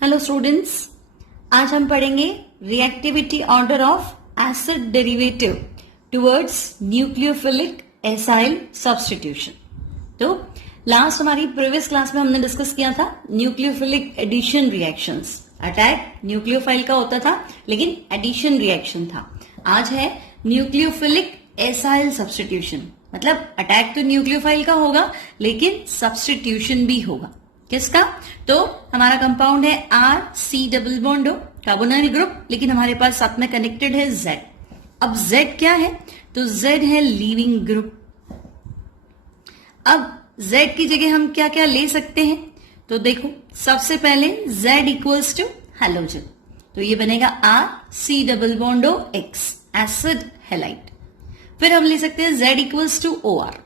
Hello students, आज हम पढ़ेंगे reactivity order of acid derivative towards nucleophilic acyl substitution. तो लास्ट हमारी प्रीवियस क्लास में हमने डिस्कस किया था nucleophilic addition reactions. Attack nucleophile का होता था लेकिन एडिशन रिएक्शन था। आज है न्यूक्लियोफिलिक एसाइल सब्स्टिट्यूशन, मतलब अटैक तो न्यूक्लियोफाइल का होगा लेकिन सब्स्टिट्यूशन भी होगा। किसका? तो हमारा कंपाउंड है R C double bond O, carbonyl group, लेकिन हमारे पास साथ में कनेक्टेड है जेड। अब जेड क्या है? तो जेड है लीविंग ग्रुप। अब जेड की जगह हम क्या क्या ले सकते हैं? तो देखो, सबसे पहले जेड इक्वल्स टू हैलोजन, तो ये बनेगा R C double bond O X, acid halide. फिर हम ले सकते हैं Z equals to O R,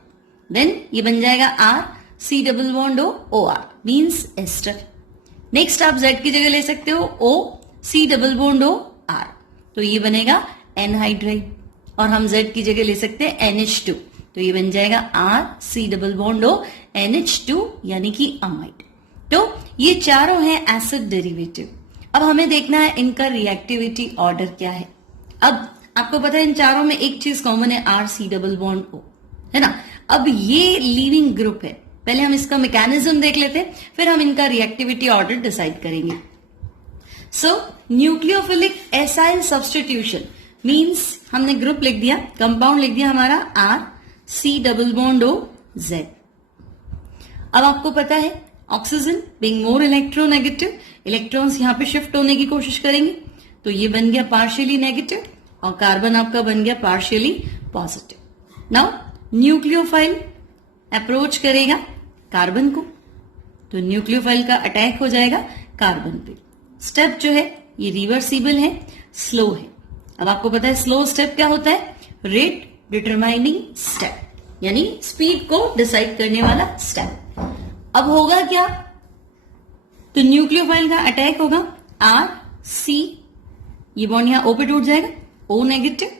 then ये बन जाएगा R C double bond O R means ester. Next आप जेड की जगह ले सकते हो O C double bond O R, तो ये बनेगा एनहाइड्राइड। और हम जेड की जगह ले सकते हैं NH2, तो ये बन जाएगा R C double bond O NH2 यानी कि अमाइड। तो ये चारों हैं एसिड डेरिवेटिव। अब हमें देखना है इनका रिएक्टिविटी ऑर्डर क्या है। अब आपको पता है इन चारों में एक चीज कॉमन है, R C double bond O, है ना। अब ये लीविंग ग्रुप है, पहले हम इसका मैकेनिज्म देख लेते हैं, फिर हम इनका रिएक्टिविटी ऑर्डर डिसाइड करेंगे। So nucleophilic acyl substitution means हमने ग्रुप लिख दिया, कंपाउंड लिख दिया हमारा R C double bond O Z. अब आपको पता है oxygen being more electronegative, electrons यहां पे शिफ्ट होने की कोशिश करेंगे, तो ये बन गया पार्शियली नेगेटिव और कार्बन आपका बन गया partially positive. Now nucleophile approach करेगा कार्बन को, तो न्यूक्लियोफाइल का अटैक हो जाएगा कार्बन पे। स्टेप जो है ये रिवर्सिबल है, स्लो है। अब आपको पता है स्लो स्टेप क्या होता है? रेट डिटरमाइनिंग स्टेप, यानी स्पीड को डिसाइड करने वाला स्टेप। अब होगा क्या? तो न्यूक्लियोफाइल का अटैक होगा, आर सी, ये बॉन्ड यहां ओ पे टूट जाएगा, ओ नेगेटिव,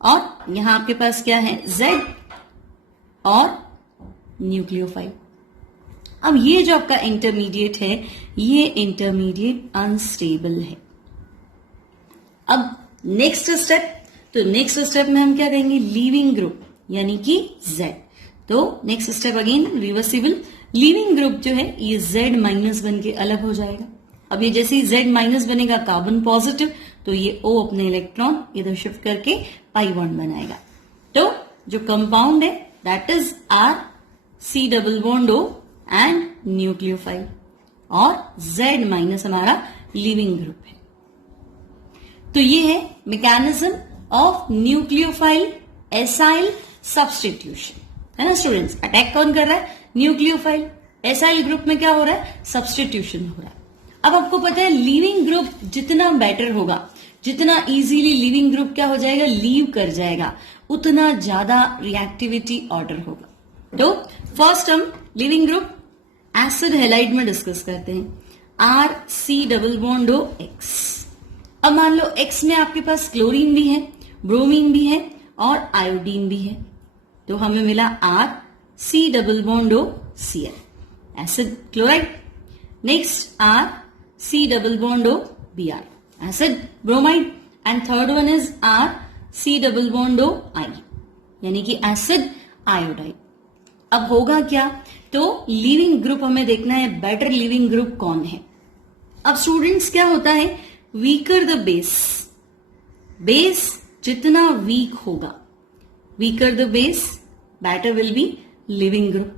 और यहां आपके पास क्या है? जेड और न्यूक्लियोफाइल। अब ये जो आपका इंटरमीडिएट है, ये इंटरमीडिएट अनस्टेबल है। अब नेक्स्ट स्टेप, तो नेक्स्ट स्टेप में हम क्या कहेंगे? लीविंग ग्रुप यानी कि जेड। तो next step again reversible, leaving group जो है ये जेड माइनस बन के अलग हो जाएगा। अब ये जैसे ही जेड माइनस बनेगा कार्बन पॉजिटिव, तो ये ओ अपने इलेक्ट्रॉन इधर शिफ्ट करके पाई बॉन्ड बनाएगा। तो जो कंपाउंड है that is R C double bond O and nucleophile, और Z माइनस हमारा लिविंग ग्रुप है। तो ये है mechanism of nucleophile acyl substitution, है ना स्टूडेंट्स। अटैक कौन कर रहा है? न्यूक्लियोफाइल। एसाइल ग्रुप में क्या हो रहा है? सब्स्टिट्यूशन हो रहा है। अब आपको पता है लिविंग ग्रुप जितना बेटर होगा, जितना इजीली लिविंग ग्रुप क्या हो जाएगा? लीव कर जाएगा, उतना ज्यादा रिएक्टिविटी ऑर्डर होगा। तो फर्स्ट हम लिविंग ग्रुप एसिड हैलाइड में डिस्कस करते हैं, R C double bond O X. अब मान लो एक्स में आपके पास क्लोरीन भी है, ब्रोमीन भी है और आयोडीन भी है, तो हमें मिला R C double bond O C L, acid chloride. Next R C double bond O B R, acid bromide, and third one is R C double bond O I, यानी कि एसिड आयोडाइड। अब होगा क्या? तो leaving group हमें देखना है, better leaving group कौन है। अब स्टूडेंट्स क्या होता है? वीकर द बेस, बेस जितना वीक होगा, weaker the base better will be leaving group.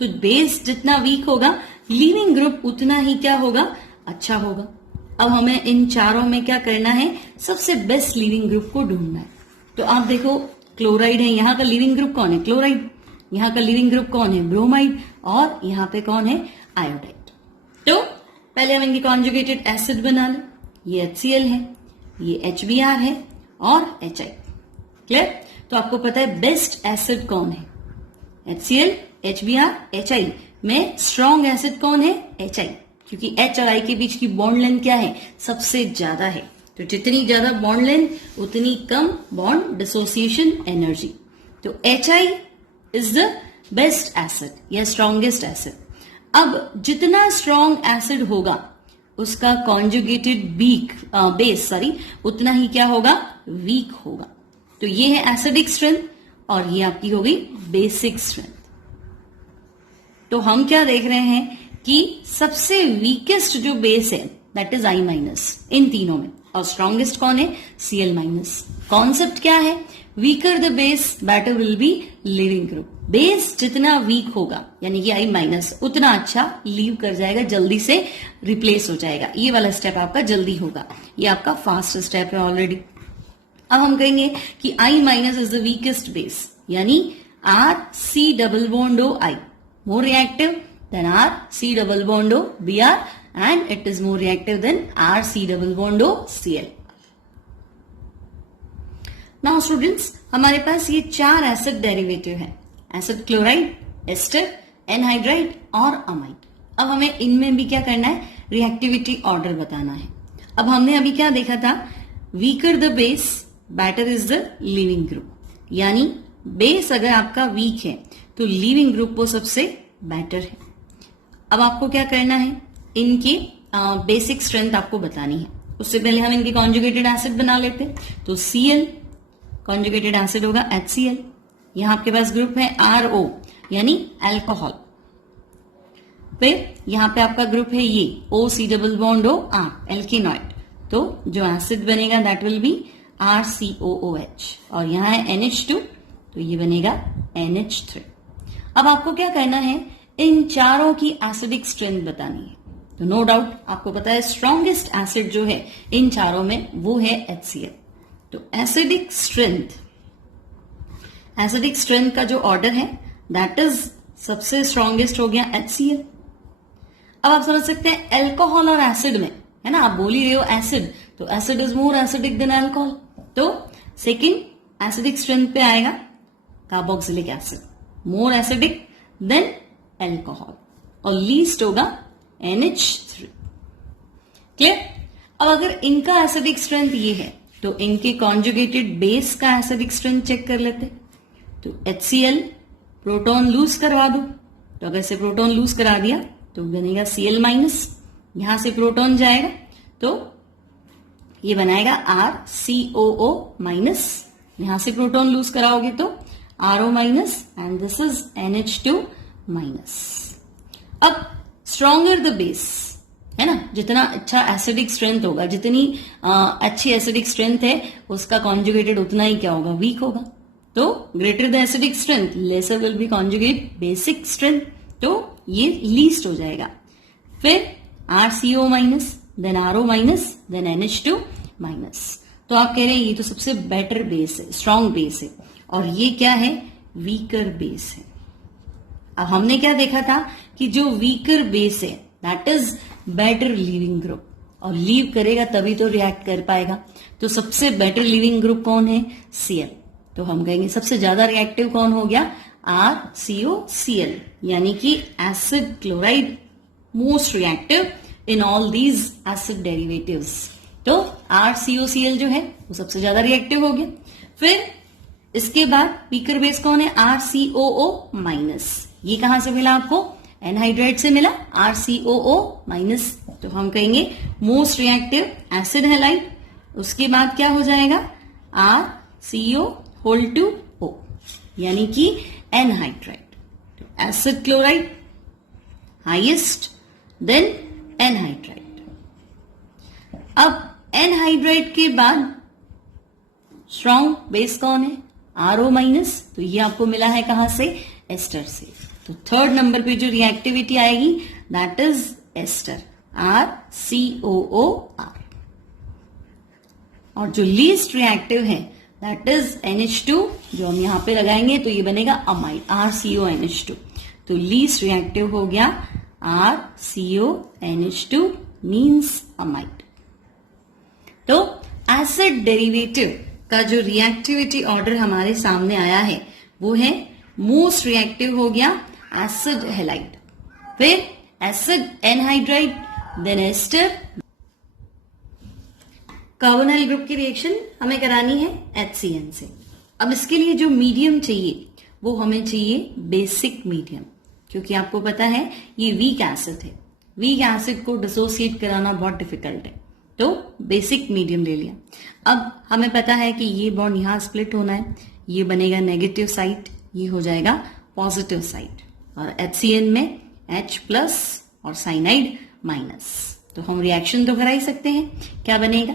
तो बेस जितना वीक होगा, लिविंग ग्रुप उतना ही क्या होगा? अच्छा होगा। अब हमें इन चारों में क्या करना है? सबसे बेस्ट लिविंग ग्रुप को ढूंढना है। तो आप देखो क्लोराइड है, यहां का लिविंग ग्रुप कौन है? क्लोराइड। यहां का लिविंग ग्रुप कौन है? ब्रोमाइड। और यहां पे कौन है? आयोडाइड। तो पहले हम इनकी कॉन्जुगेटेड एसिड बना लें। ये HCl है, ये HBr है और HI। क्लियर? तो आपको पता है बेस्ट एसिड कौन है? HCl, HBr, HI में स्ट्रॉन्ग एसिड कौन है? HI, क्योंकि H और I के बीच की बॉन्ड लेंथ क्या है? सबसे ज्यादा है। तो जितनी ज्यादा बॉन्ड लेंथ उतनी कम बॉन्ड डिसोसिएशन एनर्जी। तो HI is the best acid या स्ट्रॉन्गेस्ट एसिड। अब जितना स्ट्रॉन्ग एसिड होगा उसका कॉन्जुगेटेड बेस उतना ही क्या होगा, वीक होगा। तो ये है एसिडिक स्ट्रेंथ और ये आपकी हो गई बेसिक स्ट्रेंथ। तो हम क्या देख रहे हैं कि सबसे वीकेस्ट जो बेस है दैट इज I- इन तीनों में, और स्ट्रॉन्गेस्ट कौन है, Cl-। कॉन्सेप्ट क्या है, weaker the base better will be leaving group. Base जितना वीक होगा यानी कि I- उतना अच्छा लीव कर जाएगा, जल्दी से रिप्लेस हो जाएगा। ये वाला स्टेप आपका जल्दी होगा, ये आपका फास्ट स्टेप है ऑलरेडी। अब हम कहेंगे कि I- is the weakest base, यानी RC≡I more reactive than RC≡Br and it is more reactive than RC≡Cl। Now students, हमारे पास ये 4 एसिड डेरिवेटिव है, एसिड क्लोराइड, एस्टर, एनहाइड्राइड और अमाइड। अब हमें इनमें भी क्या करना है, रिएक्टिविटी ऑर्डर बताना है। अब हमने अभी क्या देखा था, weaker the base better is the leaving group, यानी बेस अगर आपका वीक है तो लीविंग ग्रुप वो सबसे बेटर है। अब आपको क्या करना है, इनकी बेसिक स्ट्रेंथ आपको बतानी है। उससे पहले हम इनके कॉन्जुगेटेड एसिड बना लेते हैं। तो Cl कॉन्जुगेटेड एसिड होगा HCl, यहां आपके पास ग्रुप है RO यानी अल्कोहल, फिर यहां पे आपका ग्रुप है ये OC≡R एल्केनॉइड, तो जो एसिड बनेगा दैट विल बी RCOOH, और यहां है NH2 तो ये बनेगा NH3। अब आपको क्या करना है, इन चारों की एसिडिक स्ट्रेंथ बतानी है। तो नो डाउट आपको पता है स्ट्रॉन्गेस्ट एसिड जो है इन चारों में वो है HCl। तो एसिडिक स्ट्रेंथ का जो ऑर्डर है दैट इज सबसे स्ट्रॉन्गेस्ट हो गया HCl। अब आप समझ सकते हैं एल्कोहल और एसिड में, है ना, आप बोल ही रहे हो एसिड, तो acid is more acidic then alcohol, तो सेकेंड एसिडिक स्ट्रेंथ पे आएगा carboxylic acid, more acidic then alcohol, और लीस्ट होगा NH3। क्लियर। अब अगर इनका एसिडिक स्ट्रेंथ ये है तो इनके कॉन्जुगेटेड बेस का एसिडिक स्ट्रेंथ चेक कर लेते। तो HCl प्रोटॉन लूज करवा दो, तो अगर से प्रोटॉन लूज करा दिया तो बनेगा Cl-, यहां से प्रोटॉन जाएगा तो ये बनाएगा RCOO-, यहां से प्रोटॉन लूज कराओगे तो RO-, and this is NH2-। अब स्ट्रॉन्गर द बेस, है ना, जितना अच्छा एसिडिक स्ट्रेंथ होगा, जितनी अच्छी एसिडिक स्ट्रेंथ है उसका कॉन्जुगेटेड उतना ही क्या होगा, वीक होगा। तो greater the acidic strength laser will be conjugate basic strength, तो ये लीस्ट हो जाएगा। फिर RCO-, then RO-, then NH2-। तो आप कह रहे हैं ये तो सबसे बेटर बेस है, स्ट्रॉन्ग बेस है, और ये क्या है, वीकर बेस है। अब हमने क्या देखा था कि जो वीकर बेस है that is better leaving group, और लीव करेगा तभी तो रिएक्ट कर पाएगा। तो सबसे बेटर लिविंग ग्रुप कौन है, Cl। तो हम कहेंगे सबसे ज्यादा रिएक्टिव कौन हो गया, RCOCl, यानी कि acid chloride most reactive in all these acid derivatives. तो RCOCl जो है वो सबसे ज्यादा रिएक्टिव हो गया। फिर इसके बाद वीकर बेस कौन है, RCOO-, ये कहां से मिला आपको, एनहाइड्राइड से मिला RCOO-। तो हम कहेंगे मोस्ट रिएक्टिव एसिड हैलाइड। उसके बाद क्या हो जाएगा, RCO≡O, यानी कि anhydride. Acid chloride highest, then anhydride. अब एनहाइड्राइड के बाद स्ट्रॉन्ग बेस कौन है, RO-, तो ये आपको मिला है कहां से, एस्टर से। तो थर्ड नंबर पे जो रिएक्टिविटी आएगी दैट इज एस्टर, RCOOR। और जो लीस्ट रिएक्टिव है दैट इज NH2, जो हम यहां पे लगाएंगे तो ये बनेगा अमाइड, RCONH2। तो लीस्ट रिएक्टिव हो गया RCONH2 मीन्स अमाइड। तो एसिड डेरिवेटिव का जो रिएक्टिविटी ऑर्डर हमारे सामने आया है वो है मोस्ट रिएक्टिव हो गया एसिड हैलाइड, फिर acid anhydride, then ester. Carbonyl group की रिएक्शन हमें करानी है HCN से। अब इसके लिए जो मीडियम चाहिए वो हमें चाहिए बेसिक मीडियम, क्योंकि आपको पता है ये वीक एसिड है, वीक एसिड को डिसोसिएट कराना बहुत डिफिकल्ट है, तो बेसिक मीडियम ले लिया। अब हमें पता है कि ये बॉन्ड यहां स्प्लिट होना है, ये बनेगा नेगेटिव साइड, ये हो जाएगा पॉजिटिव साइड, और HCN में H प्लस और साइनाइड माइनस। तो हम रिएक्शन तो करा ही सकते हैं। क्या बनेगा,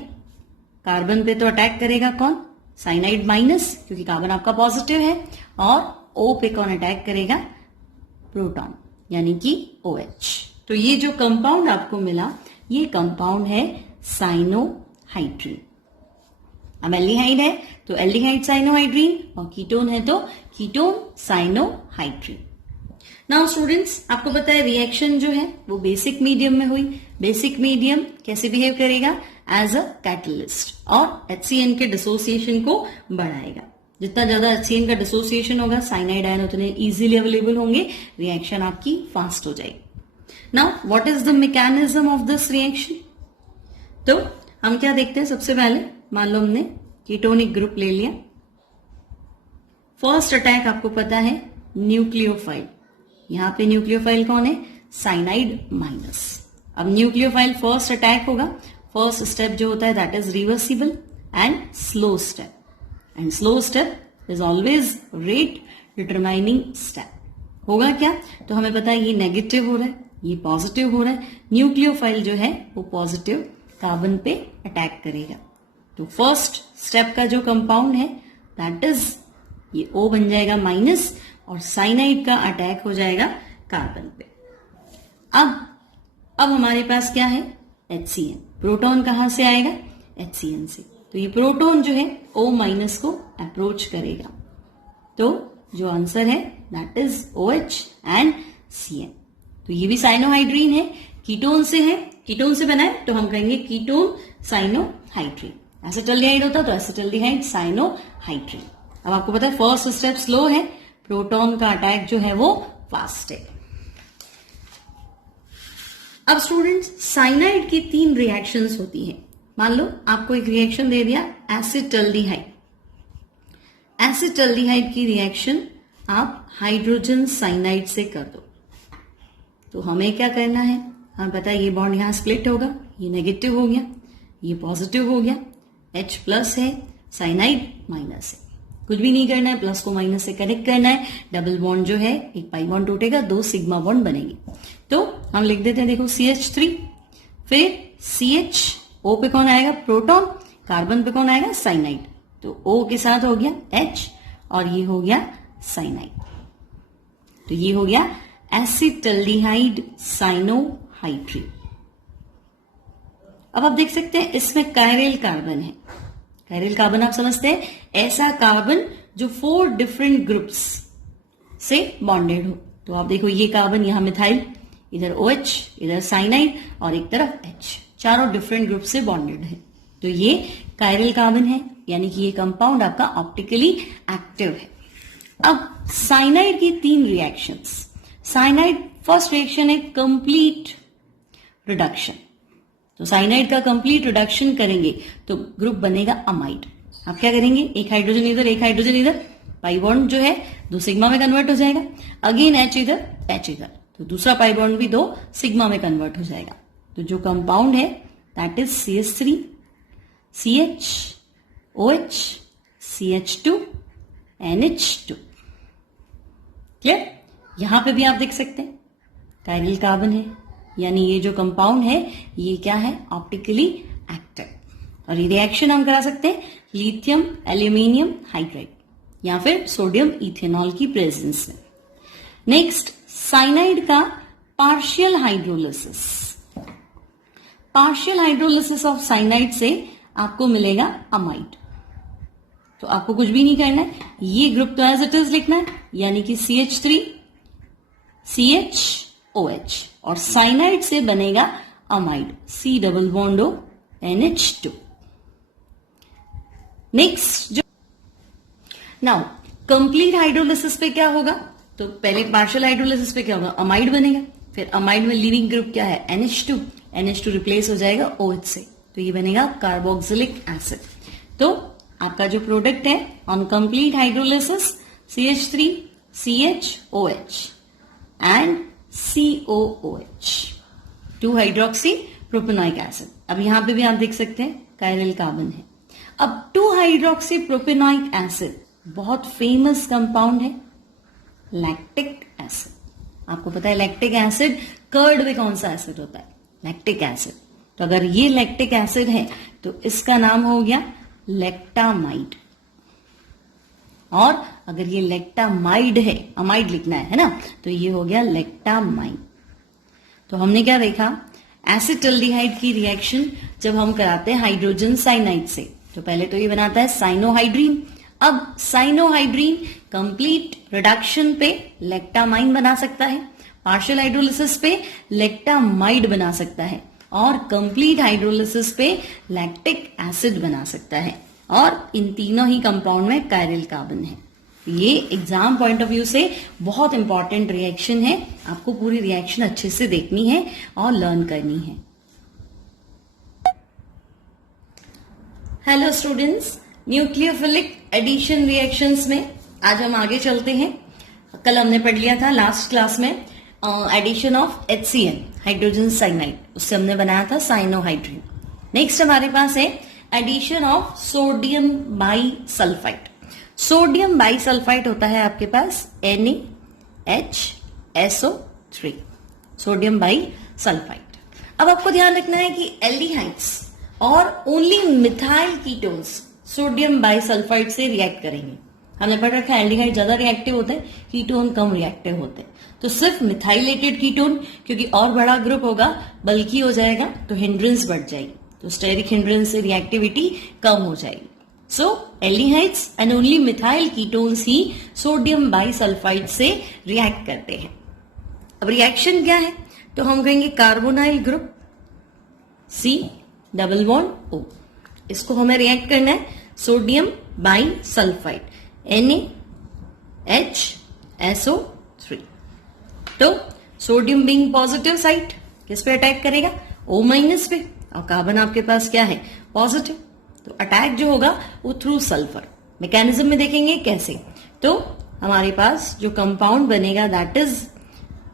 कार्बन पे तो अटैक करेगा कौन, साइनाइड माइनस, क्योंकि कार्बन आपका पॉजिटिव है, और O पे कौन अटैक करेगा, प्रोटॉन, यानी कि OH। तो ये जो कंपाउंड आपको मिला, ये कंपाउंड है साइनोहाइड्रीन। अब एल्डिहाइड है तो एल्डिहाइड साइनोहाइड्रीन, और कीटोन है तो कीटोन साइनोहाइड्रीन। नाउ स्टूडेंट्स, आपको पता है रिएक्शन जो है वो बेसिक मीडियम में हुई। बेसिक मीडियम कैसे बिहेव करेगा, एज अ कैटलिस्ट, और HCN के डिसोसिएशन को बढ़ाएगा। जितना ज्यादा HCN का डिसोसिएशन होगा, साइनाइड आयन उतने इजीली अवेलेबल होंगे, रिएक्शन आपकी फास्ट हो जाएगी। Now what is the mechanism of this reaction? तो हम क्या देखते हैं, सबसे पहले मान लो हमने कीटोनिक ग्रुप ले लिया। फर्स्ट अटैक आपको पता है न्यूक्लियोफाइल, यहां पे न्यूक्लियोफाइल कौन है, साइनाइड माइनस। अब न्यूक्लियोफाइल फर्स्ट अटैक होगा, फर्स्ट स्टेप जो होता है that is reversible and slow step, and slow step is always rate determining step. होगा क्या, तो हमें पता है ये नेगेटिव हो रहा है, ये पॉजिटिव हो रहा है, न्यूक्लियोफाइल जो है वो पॉजिटिव कार्बन पे अटैक करेगा। तो फर्स्ट स्टेप का जो कंपाउंड है दैट इज ये O बन जाएगा माइनस, और साइनाइड का अटैक हो जाएगा कार्बन पे। अब हमारे पास क्या है, HCN। प्रोटॉन कहां से आएगा, HCN से, तो ये प्रोटॉन जो है O माइनस को अप्रोच करेगा, तो जो आंसर है that is OH and CN। तो ये भी साइनोहाइड्रीन है, कीटोन से है, कीटोन से बना है तो हम कहेंगे कीटोन साइनोहाइड्रीन। एसिटल्डिहाइड होता तो एसिटल्डिहाइड साइनोहाइड्रीन। अब आपको पता है फर्स्ट स्टेप स्लो है, प्रोटॉन का अटैक जो है वो फास्ट है। अब स्टूडेंट्स, साइनाइड की 3 रिएक्शंस होती हैं। मान लो आपको एक रिएक्शन दे दिया एसिटल्डिहाइड, एसिटल्डिहाइड की रिएक्शन आप हाइड्रोजन साइनाइड से कर दो, तो हमें क्या करना है, हमें पता है ये बॉन्ड यहां स्प्लिट होगा, ये नेगेटिव हो गया, ये पॉजिटिव हो गया, H प्लस है, साइनाइड माइनस है, कुछ भी नहीं करना है, प्लस को माइनस से कनेक्ट करना है, डबल बॉन्ड जो है एक पाई बॉन्ड टूटेगा, 2 सिग्मा बॉन्ड बनेंगे। तो हम लिख देते हैं, देखो CH3, फिर CH, O पे कौन आएगा, प्रोटॉन, कार्बन पे कौन आएगा, साइनाइड, तो O के साथ हो गया H, और ये हो गया साइनाइड, तो ये हो गया एसिटल्डिहाइड साइनोहाइड्रीन। अब आप देख सकते हैं इसमें कायरल कार्बन है। कायरल कार्बन आप समझते हैं, ऐसा कार्बन जो 4 डिफरेंट ग्रुप्स से बॉन्डेड हो। तो आप देखो ये कार्बन यहां मिथाइल, इधर OH, इधर साइनाइड, और एक तरफ H, चारों डिफरेंट ग्रुप से बॉन्डेड है। तो ये कायरल कार्बन है, यानी कि ये कंपाउंड आपका ऑप्टिकली एक्टिव है। अब साइनाइड की 3 रिएक्शंस। साइनाइड फर्स्ट रिएक्शन है कंप्लीट रिडक्शन, तो साइनाइड का कंप्लीट रिडक्शन करेंगे तो ग्रुप बनेगा अमाइड। आप क्या करेंगे, एक हाइड्रोजन इधर, एक हाइड्रोजन इधर, पाई बॉन्ड जो है 2 सिग्मा में कन्वर्ट हो जाएगा, अगेन H इधर, H इधर, तो दूसरा पाई बॉन्ड भी 2 सिग्मा में कन्वर्ट हो जाएगा। तो जो कंपाउंड है that is CH3, CH, OH, CH2, NH2। Clear? यहां पे भी आप देख सकते हैं कायरल कार्बन है, यानी ये जो कंपाउंड है ये क्या है, ऑप्टिकली एक्टिव, और ये रिएक्शन हम करा सकते हैं लिथियम एल्यूमिनियम हाइड्राइड या फिर सोडियम इथेनॉल की प्रेजेंस में। नेक्स्ट, साइनाइड का partial hydrolysis. Partial hydrolysis of cyanide से आपको मिलेगा अमाइड। तो आपको कुछ भी नहीं करना है, ये ग्रुप तो एज इट इज लिखना है, यानी कि CH3, CH, OH, और साइनाइड से बनेगा amide, C double bond O, NH2। Next, जो नाउ कंप्लीट हाइड्रोलिसिस पे क्या होगा, तो पहले पार्शियल हाइड्रोलिसिस पे क्या होगा, अमाइड बनेगा, फिर अमाइड में लिविंग ग्रुप क्या है, NH2, NH2 रिप्लेस हो जाएगा OH से, तो ये बनेगा कार्बोक्सिलिक एसिड। तो आपका जो प्रोडक्ट है on complete hydrolysis CH3, CH, OH, and COOH, 2 hydroxy propanoic acid. अब यहां पे भी आप देख सकते हैं कायरल कार्बन है। अब 2 हाइड्रोक्सी प्रोपेनॉइक एसिड बहुत फेमस कंपाउंड है लैक्टिक एसिड। आपको पता है लैक्टिक एसिड कर्ड में कौन सा एसिड होता है? Lactic acid. तो अगर ये लैक्टिक एसिड है तो इसका नाम हो गया लेक्टामाइड। और अगर ये लेक्टामाइड है, अमाइड लिखना है ना, तो ये हो गया लेक्टामाइड। तो हमने क्या देखा? एसिटल्डिहाइड की रिएक्शन जब हम कराते हैं हाइड्रोजन साइनाइड से, तो पहले तो ये बनाता है साइनोहाइड्रीन। अब साइनोहाइड्रीन कंप्लीट रिडक्शन पे लेक्टामाइन बना सकता है, पार्शियल हाइड्रोलिसिस पे लेक्टामाइड बना सकता है, और कंप्लीट हाइड्रोलिसिस पे लैक्टिक एसिड बना सकता है। और इन तीनों ही कंपाउंड में कायरल कार्बन है। ये एग्जाम पॉइंट ऑफ व्यू से बहुत इंपॉर्टेंट रिएक्शन है। आपको पूरी रिएक्शन अच्छे से देखनी है और लर्न करनी है। Hello students, nucleophilic addition reactions में आज हम आगे चलते हैं। कल हमने पढ़ लिया था लास्ट क्लास में addition of HCl, hydrogen cyanide, उससे हमने बनाया था साइनोहाइड्रीन। नेक्स्ट हमारे पास है addition of sodium bisulphite. Sodium bisulphite होता है आपके पास NaHSO3, सोडियम बाईसल्फाइड। अब आपको ध्यान रखना है कि एल्डिहाइड्स और only methyl ketones sodium bisulphite से रिएक्ट करेंगे। हमने पढ़ रखा है एल्डिहाइड ज्यादा रिएक्टिव होते हैं, कीटोन कम रिएक्टिव होते हैं। तो सिर्फ मिथाइलेटेड कीटोन, क्योंकि और बड़ा ग्रुप होगा, बल्कि हो जाएगा, तो हिंड्रेंस बढ़ जाएगी, तो स्टेरिक हिंड्रेंस से रिएक्टिविटी कम हो जाएगी। So aldehydes and only methyl ketones ही सोडियम बाईसल्फाइड से रिएक्ट करते हैं। अब रिएक्शन क्या है? तो हम कहेंगे कार्बोनाइल ग्रुप C+O, इसको हमें रिएक्ट करना है सोडियम बाईसल्फाइड NaHSO3। तो सोडियम बीइंग पॉजिटिव साइड किस पे अटैक करेगा? O- पे, और कार्बन आपके पास क्या है? पॉजिटिव। तो अटैक जो होगा वो थ्रू सल्फर। मैकेनिज्म में देखेंगे कैसे। तो हमारे पास जो कंपाउंड बनेगा दैट इज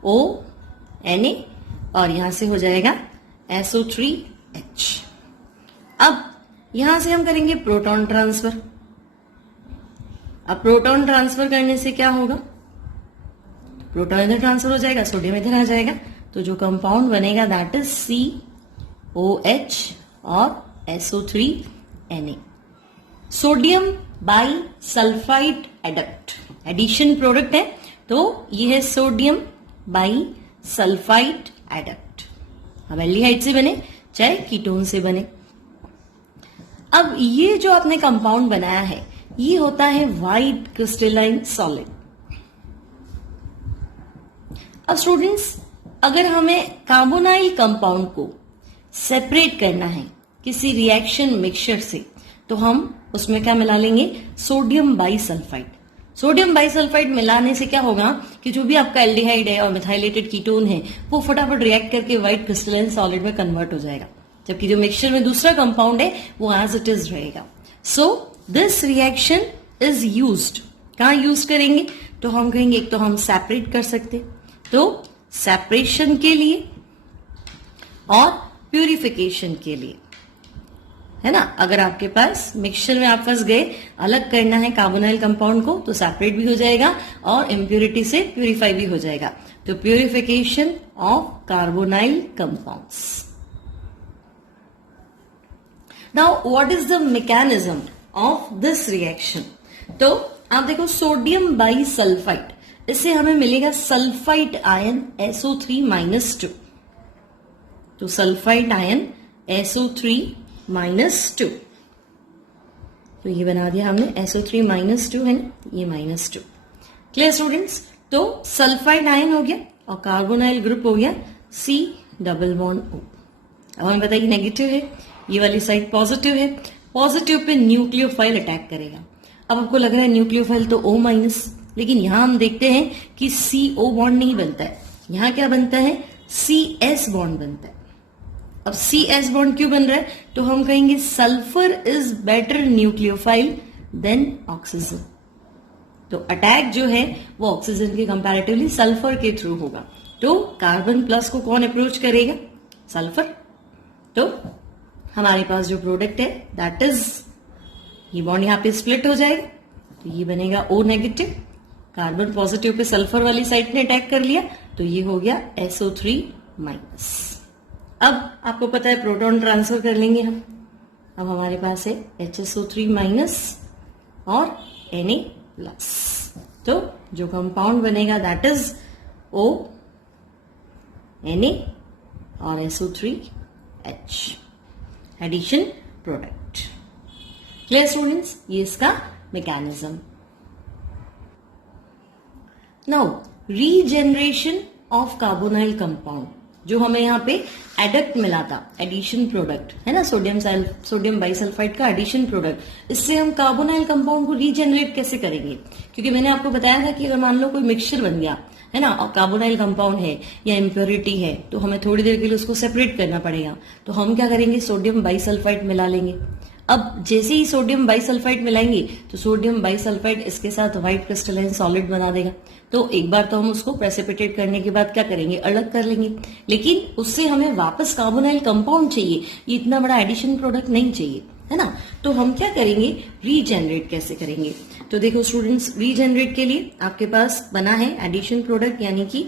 ONa, और यहां से हो जाएगा SO3H। अब यहां से हम करेंगे प्रोटॉन ट्रांसफर। अब प्रोटॉन ट्रांसफर करने से क्या होगा? प्रोटॉन इधर ट्रांसफर हो जाएगा, सोडियम इधर आ जाएगा, तो जो कंपाउंड बनेगा दैट इज COH और SO3Na। Sodium bisulphite adduct addition product है, तो ये है सोडियम बाईसल्फाइड एडक्ट। अब एल्डिहाइड से बने चाहे कीटोन से बने। अब ये जो आपने कंपाउंड बनाया है ये होता है व्हाइट क्रिस्टलाइन सॉलिड। अब स्टूडेंट्स, अगर हमें कार्बोनाइल कंपाउंड को सेपरेट करना है किसी रिएक्शन मिक्सचर से, तो हम उसमें क्या मिला लेंगे? Sodium bisulphite. सोडियम बाईसल्फाइड मिलाने से क्या होगा कि जो भी आपका एल्डिहाइड है और मिथाइलेटेड कीटोन है वो फटाफट रिएक्ट करके व्हाइट क्रिस्टलाइन सॉलिड में कन्वर्ट हो जाएगा, जबकि जो मिक्सचर में दूसरा कंपाउंड है वो एज इट इज रहेगा। So this reaction is used. कहां यूज करेंगे? तो हम कहेंगे एक तो हम सेपरेट कर सकते, तो सेपरेशन के लिए और प्यूरिफिकेशन के लिए, है ना। अगर आपके पास मिक्सचर में आप फंस गए, अलग करना है कार्बोनाइल कंपाउंड को, तो सेपरेट भी हो जाएगा और इम्प्योरिटी से प्यूरिफाई भी हो जाएगा। तो purification of carbonyl compounds. Now what is the mechanism of this reaction? तो आप देखो सोडियम बाईसल्फाइड, इससे हमें मिलेगा सल्फाइड आयन SO3-2। तो सल्फाइड आयन SO3-2, तो ये बना दिया हमने SO3-2 है ना, ये -2। Clear students? तो सल्फाइड आयन हो गया और कार्बोनाइल ग्रुप हो गया C+O। अब हमें बताइए नेगेटिव है, ये वाली साइड पॉजिटिव है, पॉजिटिव पे न्यूक्लियोफाइल अटैक करेगा। अब आपको लग रहा है न्यूक्लियोफाइल तो O-, लेकिन यहां हम देखते हैं कि CO बॉन्ड नहीं बनता है, यहां क्या बनता है? CS बॉन्ड बनता है। अब CS बॉन्ड क्यों बन रहा है? तो हम कहेंगे sulphur is better nucleophile than oxygen. तो अटैक जो है वो ऑक्सीजन के कंपैरेटिवली सल्फर के थ्रू होगा। तो कार्बन प्लस को कौन अप्रोच करेगा? सल्फर। तो हमारे पास जो प्रोडक्ट है दैट इज, ये बॉन्ड यहां पे स्प्लिट हो जाएगा, तो ये बनेगा O negative. Carbon positive pay sulphur वाली साइड ने अटैक कर लिया, तो ये हो गया SO3 माइनस। अब आपको पता है प्रोटॉन ट्रांसफर कर लेंगे हम। अब हमारे पास है HSO3 माइनस और Na प्लस। तो जो कंपाउंड बनेगा दैट इज O Na और SO3H, addition product. Clear students? ये इसका mechanism. Now regeneration of carbonyl compound, जो हमें यहाँ पे एडक्ट मिला था, एडिशन प्रोडक्ट है ना, सोडियम बाइसल्फाइड का एडिशन प्रोडक्ट, इससे हम कार्बोनाइल कंपाउंड को रीजेनरेट कैसे करेंगे? क्योंकि मैंने आपको बताया था कि अगर मान लो कोई मिक्सचर बन गया है ना और कार्बोनाइल कंपाउंड है या इम्प्योरिटी है, तो हमें थोड़ी देर के लिए उसको सेपरेट करना पड़ेगा। तो हम क्या करेंगे? सोडियम बाइसल्फाइड मिला लेंगे। अब जैसे ही सोडियम बाइसल्फाइड मिलाएंगे तो सोडियम बाइसल्फाइड इसके साथ व्हाइट क्रिस्टलाइन सॉलिड बना देगा। तो एक बार तो हम उसको प्रेसिपिटेट करने के बाद क्या करेंगे? अलग कर लेंगे। लेकिन उससे हमें वापस कार्बोनाइल कंपाउंड चाहिए, ये इतना बड़ा एडिशन प्रोडक्ट नहीं चाहिए, है ना। तो हम क्या करेंगे? रीजेनरेट कैसे करेंगे? तो देखो स्टूडेंट्स, रीजेनरेट के लिए आपके पास बना है एडिशन प्रोडक्ट यानी कि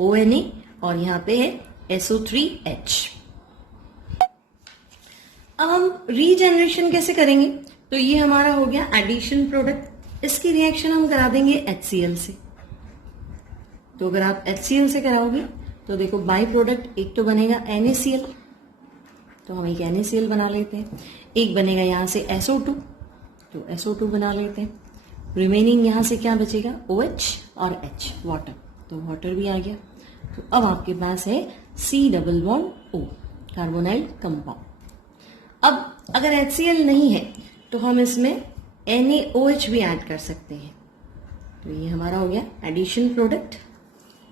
ONA और यहाँ पे है SO3H। अब हम रीजेनरेशन कैसे करेंगे? तो ये हमारा हो गया एडिशन प्रोडक्ट, इसकी रिएक्शन हम करा देंगे HCl से। तो अगर आप HCl से कराओगे तो देखो बाई प्रोडक्ट एक तो बनेगा NaCl, तो हम एक NaCl बना लेते हैं। एक बनेगा यहां से SO2, तो SO2 बना लेते हैं। रिमेनिंग यहां से क्या बचेगा? OH और H, वाटर, तो वाटर भी आ गया। तो अब आपके पास है C double bond O, carbonyl compound. अब अगर HCl नहीं है तो हम इसमें NaOH भी ऐड कर सकते हैं। तो ये हमारा हो गया एडिशन प्रोडक्ट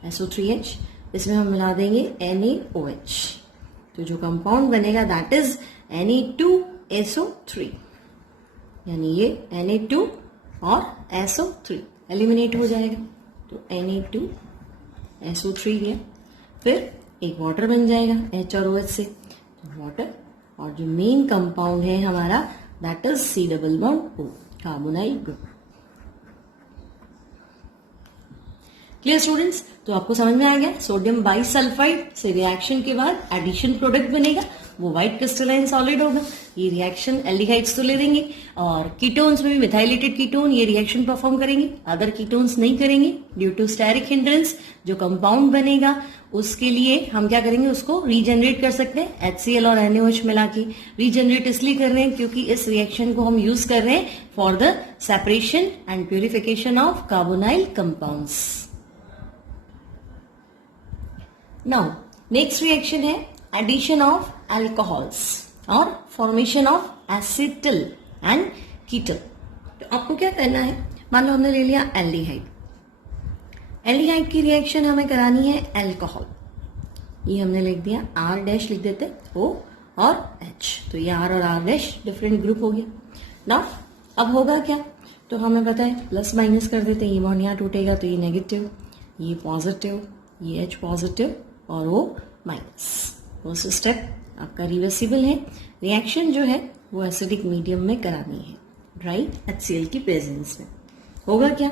SO3H, इसमें हम मिला देंगे NaOH, तो जो कंपाउंड बनेगा दैट इज Na2SO3, यानी ये Na2 और SO3 एलिमिनेट हो जाएगा। तो Na2SO3 गया, फिर एक वाटर बन जाएगा H और OH से, तो वाटर, और जो मेन कंपाउंड है हमारा that is C double bond O, carbonyl group. Clear students? तो आपको समझ में आ गया, सोडियम बाइसल्फाइड से रिएक्शन के बाद एडिशन प्रोडक्ट बनेगा, वो व्हाइट क्रिस्टलाइन सॉलिड होगा। ये रिएक्शन एल्डिहाइड्स तो ले देंगे, और कीटोन्स में भी मिथाइलेटेड कीटोन ये रिएक्शन परफॉर्म करेंगे, अदर कीटोन्स नहीं करेंगे ड्यू टू स्टेरिक हिंड्रेंस। जो कंपाउंड बनेगा उसके लिए हम क्या करेंगे? उसको रीजनरेट कर सकते हैं HCl और NaOH मिला के। रीजनरेट इसलिए कर रहे हैं क्योंकि इस रिएक्शन को हम यूज कर रहे हैं for the separation and purification of carbonyl compounds. Now next reaction है एडिशन ऑफ अल्कोहल्स और फॉर्मेशन ऑफ एसिटल एंड कीटल। तो आपको क्या करना है? मान लो हमने ले लिया एल्डिहाइड, एल्डिहाइड की रिएक्शन हमें करानी है अल्कोहल, ये हमने लिख दिया R' लिख देते O और H, तो ये R और R' डिफरेंट ग्रुप हो गया ना। अब होगा क्या? तो हमें पता है प्लस माइनस कर देते हैं, ये बॉन्ड यहाँ टूटेगा तो ये नेगेटिव, ये पॉजिटिव, ये H पॉजिटिव और O माइनस। फर्स्ट स्टेप आपका रिवर्सिबल है, रिएक्शन जो है वो एसिडिक मीडियम में करानी है, ड्राई HCl की प्रेजेंस में। होगा क्या?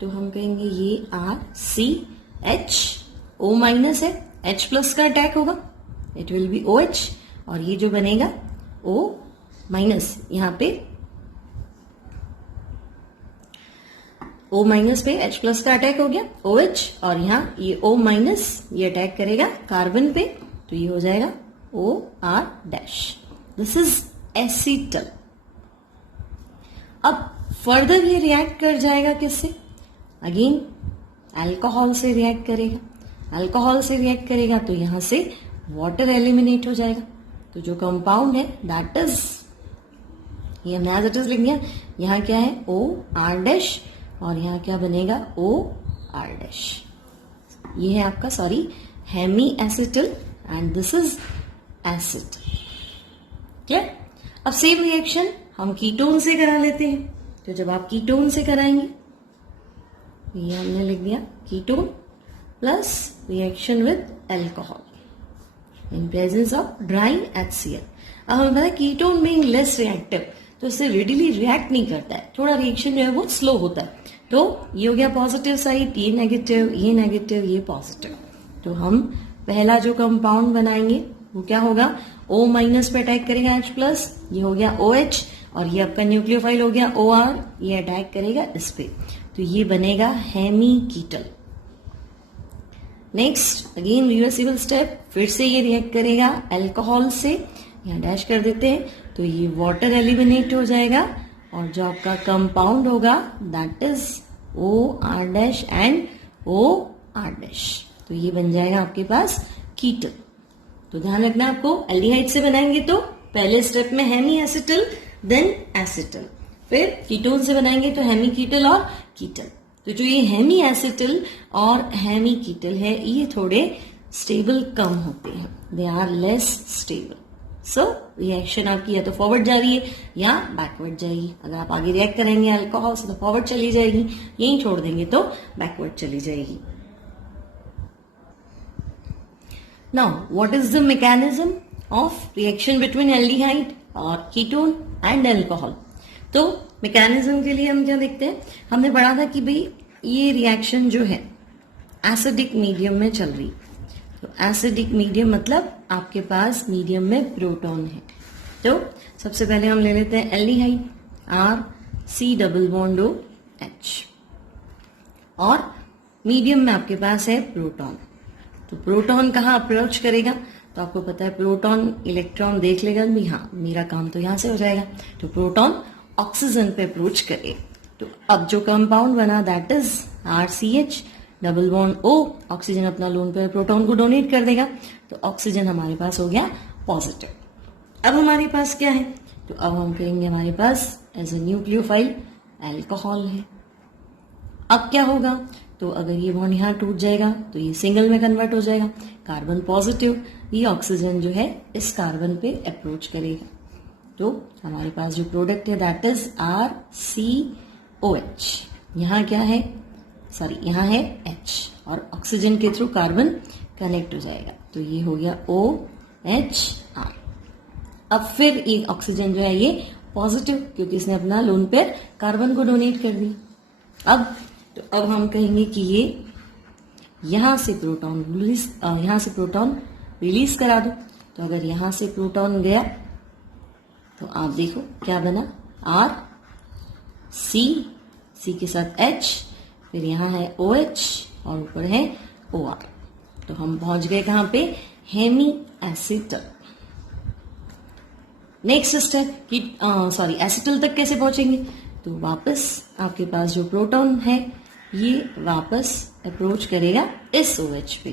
तो हम कहेंगे ये RCH, O माइनस है, H प्लस का अटैक होगा, इट विल बी OH, और ये जो बनेगा O माइनस, यहाँ पे O माइनस पे H प्लस का अटैक हो गया OH, और यहाँ ये O माइनस ये अटैक करेगा कार्बन पे, तो ये हो जाएगा OR'। This is acetal. अब फर्दर ये रिएक्ट कर जाएगा किससे? अगेन अल्कोहल से रिएक्ट करेगा, अल्कोहल से रिएक्ट करेगा तो यहां से वाटर एलिमिनेट हो जाएगा। तो जो कंपाउंड है दैट इज, ये हमने एज इट इज लिख दिया, यहाँ क्या है OR' और यहाँ क्या बनेगा OR'। ये है आपका hemi acetal and this is acid. Clear? अब सेम रिएक्शन हम कीटोन से करा लेते हैं। तो जब आप कीटोन से कराएंगे ये हमने लिख दिया ketone plus reaction with alcohol in presence of dry HCl। अब हमें पता है कीटोन बीइंग लेस रिएक्टिव तो इससे रेडिली रिएक्ट नहीं करता है, थोड़ा रिएक्शन जो है वो स्लो होता है। तो ये हो गया पॉजिटिव साइड, ये नेगेटिव, ये पॉजिटिव। तो हम पहला जो कंपाउंड बनाएंगे वो क्या होगा, O माइनस पे अटैक करेगा H प्लस, ये हो गया OH, और ये आपका न्यूक्लियोफाइल हो गया OR, ये अटैक करेगा इस पे, तो ये बनेगा हेमीकीटल। नेक्स्ट अगेन रिवर्सिबल स्टेप, फिर से ये रिएक्ट करेगा अल्कोहल से, यहाँ डैश कर देते हैं, तो ये वाटर एलिमिनेट हो जाएगा और जो आपका कंपाउंड होगा that is OR dash and OR dash, तो ये बन जाएगा आपके पास कीटल। तो ध्यान रखना आपको, एल्डिहाइड से बनाएंगे तो पहले स्टेप में हेमी एसिटल देन एसिटल, फिर कीटोन से बनाएंगे तो हेमी कीटल और कीटल। तो जो ये हेमी एसिटल और हेमी कीटल है ये थोड़े स्टेबल कम होते हैं, they are less stable. So reaction आपकी या तो फॉरवर्ड जा रही है या बैकवर्ड जाएगी। अगर आप आगे रिएक्ट करेंगे अल्कोहल से तो फॉरवर्ड चली जाएगी, यहीं छोड़ देंगे तो बैकवर्ड चली जाएगी। Now, what is the mechanism of reaction between aldehyde और ketone and alcohol? तो मैकेनिज्म के लिए हम क्या देखते हैं, हमने पढ़ा था कि भाई ये रिएक्शन जो है एसिडिक मीडियम में चल रही, तो एसिडिक मीडियम मतलब आपके पास मीडियम में प्रोटॉन है। तो सबसे पहले हम ले लेते हैं aldehyde RC double bond OH, और मीडियम में आपके पास है प्रोटॉन। तो प्रोटॉन कहाँ अप्रोच करेगा, तो आपको पता है प्रोटॉन इलेक्ट्रॉन देख लेगा भी, हाँ मेरा काम तो यहां से हो जाएगा, तो प्रोटॉन ऑक्सीजन पे अप्रोच करे। तो अब जो कंपाउंड बना that is RCH double bond O, oxygen अपना लोन पे प्रोटॉन को डोनेट कर देगा, तो ऑक्सीजन हमारे पास हो गया पॉजिटिव। अब हमारे पास क्या है, तो अब हम कहेंगे हमारे पास एज ए न्यूक्लियोफाइल अल्कोहल है। अब क्या होगा, तो अगर ये बॉन्ड यहाँ टूट जाएगा तो ये सिंगल में कन्वर्ट हो जाएगा, कार्बन पॉजिटिव, ये ऑक्सीजन जो है इस कार्बन पे अप्रोच करेगा। तो हमारे पास जो प्रोडक्ट है दैट इज RCOH। यहाँ क्या है, सॉरी यहाँ है H, और ऑक्सीजन के थ्रू कार्बन कनेक्ट हो जाएगा, तो ये हो गया OHR। अब फिर ये ऑक्सीजन जो है ये पॉजिटिव, क्योंकि इसने अपना लोन पेयर कार्बन को डोनेट कर दिया। अब हम कहेंगे कि ये यहां से प्रोटॉन रिलीज करा दो। तो अगर यहां से प्रोटॉन गया तो आप देखो क्या बना, C के साथ H, फिर यहां है OH और ऊपर है OR। तो हम पहुंच गए कहां पे, hemi acetal. Next step acetal तक कैसे पहुंचेंगे, तो वापस आपके पास जो प्रोटॉन है ये वापस अप्रोच करेगा इस OH पे,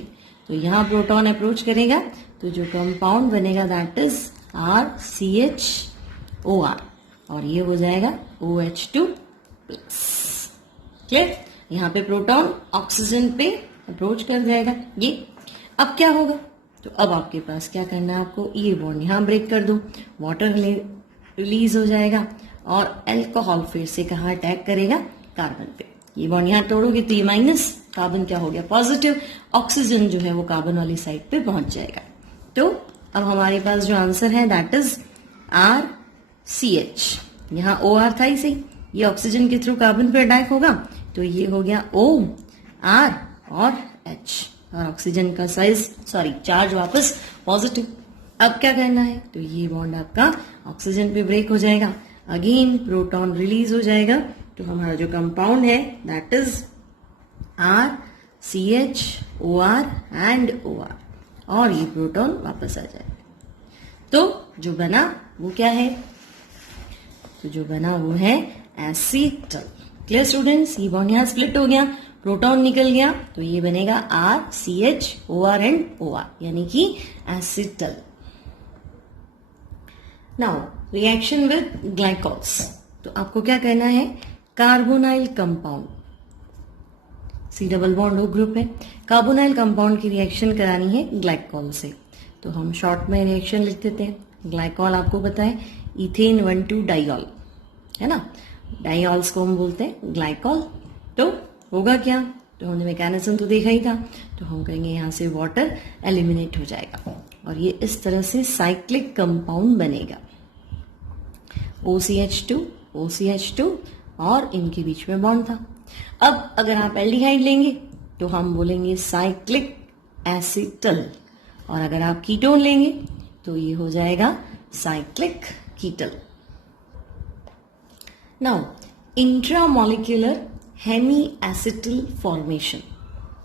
तो यहां प्रोटॉन अप्रोच करेगा, तो जो कंपाउंड बनेगा दैट इज RCHOR, और ये हो जाएगा OH2+। क्लियर, यहाँ पे प्रोटॉन ऑक्सीजन पे अप्रोच कर जाएगा ये। अब क्या होगा, तो अब आपके पास क्या करना है, आपको ये बॉन्ड यहाँ ब्रेक कर दो, वाटर रिलीज हो जाएगा, और अल्कोहल फिर से कहाँ अटैक करेगा, कार्बन पे। ये बॉन्ड यहाँ तोड़ोगे तो ये माइनस, कार्बन क्या हो गया पॉजिटिव, ऑक्सीजन जो है वो कार्बन वाली साइड पे पहुंच जाएगा। तो अब हमारे पास जो आंसर है दैट इज RCH। यहाँ OR था ही सही, ये ऑक्सीजन के थ्रू कार्बन पे अटैक होगा, तो ये हो गया OR और H, और ऑक्सीजन का चार्ज वापस पॉजिटिव। अब क्या करना है, तो ये बॉन्ड आपका ऑक्सीजन पे ब्रेक हो जाएगा, अगेन प्रोटॉन रिलीज हो जाएगा, तो हमारा जो कंपाउंड है that is RCHOR and OR, और ये प्रोटॉन वापस आ जाएगा। तो जो बना वो क्या है, तो जो बना वो है एसिटल। क्लियर स्टूडेंट्स, ये बॉन्ड यहाँ स्प्लिट हो गया, प्रोटॉन निकल गया, तो ये बनेगा RCHOR एंड OR, यानी कि acetal. Now reaction with glycols, तो आपको क्या करना है, carbonyl compound, C double bond O group है, कार्बोनाइल कंपाउंड की रिएक्शन करानी है ग्लाइकॉल से। तो हम शॉर्ट में रिएक्शन लिख देते हैं। ग्लाइकॉल आपको पता है इथेन 1,2 डाइऑल है ना, डाइऑल्स को हम बोलते हैं ग्लाइकॉल। तो होगा क्या, तो हमने मैकेनिज्म तो देखा ही था, तो हम कहेंगे यहाँ से वाटर एलिमिनेट हो जाएगा और ये इस तरह से साइक्लिक कंपाउंड बनेगा, OCH2 OCH2 और इनके बीच में बॉन्ड था। अब अगर आप एल्डिहाइड लेंगे तो हम बोलेंगे साइक्लिक एसिटल, और अगर आप कीटोन लेंगे तो ये हो जाएगा cyclic ketal. Now intramolecular hemi acetal formation,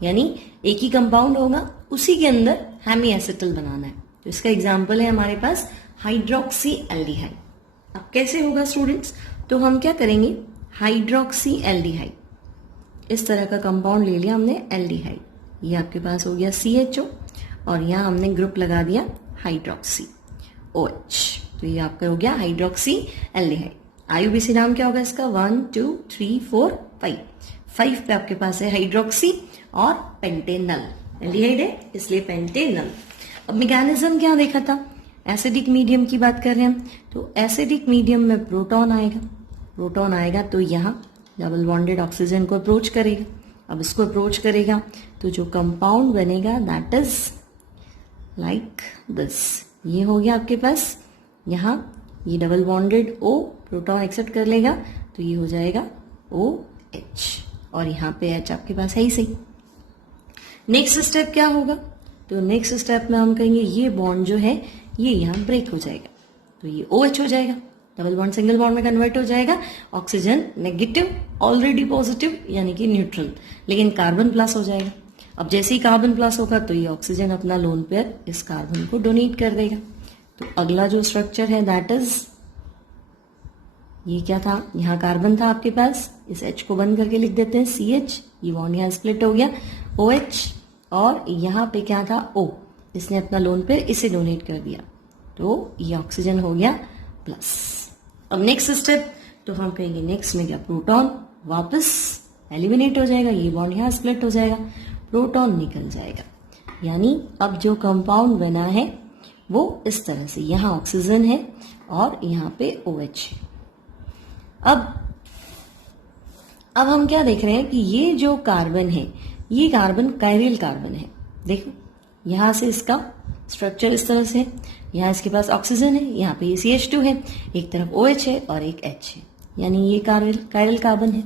यानी एक ही कंपाउंड होगा उसी के अंदर हेमी एसिटल बनाना है। तो इसका एग्जांपल है हमारे पास हाइड्रोक्सी एल्डिहाइड। अब कैसे होगा स्टूडेंट्स, तो हम क्या करेंगे, हाइड्रोक्सी एल्डिहाइड, इस तरह का कंपाउंड ले लिया हमने एल्डिहाइड, ये आपके पास हो गया CHO और यहाँ हमने ग्रुप लगा दिया हाइड्रोक्सी OH, तो ये आपका हो गया हाइड्रोक्सी एल्डिहाइड। IUPAC नाम क्या होगा इसका, 1 2 3 4 5, 5 पे आपके पास है हाइड्रोक्सी और पेंटेनल, एल्डिहाइड है इसलिए पेंटेनल। अब मैकेनिज्म क्या देखा था, एसिडिक मीडियम की बात कर रहे हैं, तो एसिडिक मीडियम में प्रोटॉन आएगा तो यहाँ डबल बॉन्डेड ऑक्सीजन को अप्रोच करेगा। अब इसको अप्रोच करेगा तो जो कंपाउंड बनेगा दैट इज लाइक दिस, ये हो गया आपके पास, यहाँ ये double bonded O proton accept कर लेगा तो ये हो जाएगा OH, और यहाँ पे H आपके पास है ही सही। नेक्स्ट स्टेप क्या होगा, तो नेक्स्ट स्टेप में हम कहेंगे ये बॉन्ड जो है ये यहाँ ब्रेक हो जाएगा, तो ये OH हो जाएगा, डबल बॉन्ड सिंगल बॉन्ड में कन्वर्ट हो जाएगा, ऑक्सीजन नेगेटिव ऑलरेडी पॉजिटिव यानी कि न्यूट्रल, लेकिन कार्बन प्लस हो जाएगा। अब जैसे ही कार्बन प्लस होगा तो ये ऑक्सीजन अपना लोन पेयर इस कार्बन को डोनेट कर देगा। तो अगला जो स्ट्रक्चर है दैट इज, ये क्या था, यहाँ कार्बन था आपके पास, इस H को बंद करके लिख देते हैं CH, ये बॉन्ड यहाँ स्प्लिट हो गया OH, और यहाँ पे क्या था O, इसने अपना लोन पेयर इसे डोनेट कर दिया, तो ये ऑक्सीजन हो गया प्लस। अब नेक्स्ट स्टेप, तो हम कहेंगे नेक्स्ट में क्या, प्रोटॉन वापस एलिमिनेट हो जाएगा, ये बॉन्ड यहाँ स्प्लिट हो जाएगा, प्रोटॉन निकल जाएगा, यानी अब जो कंपाउंड बना है वो इस तरह से, यहाँ ऑक्सीजन है और यहाँ पे OH है। अब हम क्या देख रहे हैं कि ये जो कार्बन है ये कार्बन कायरल कार्बन है, देखो यहाँ से इसका स्ट्रक्चर इस तरह से है, यहाँ इसके पास ऑक्सीजन है, यहाँ पे CH2 है, एक तरफ OH है और एक H है, यानी ये कायरल कार्बन है।